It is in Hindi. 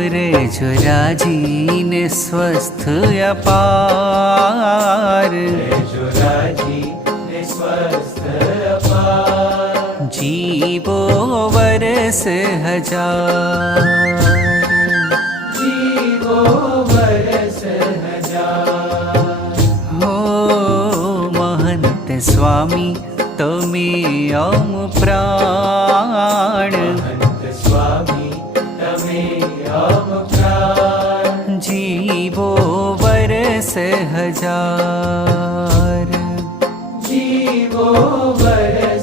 रे जो राजीने स्वस्थ अपार, जो राजीने स्वस्थ अपार। जीवो वर्ष हजार, जीवो वर्ष हजार। हो महंत स्वामी तमे अम प्राण, महंत स्वामी तमे अम प्राण। जीवो वर्ष हजार, जीवो वर्ष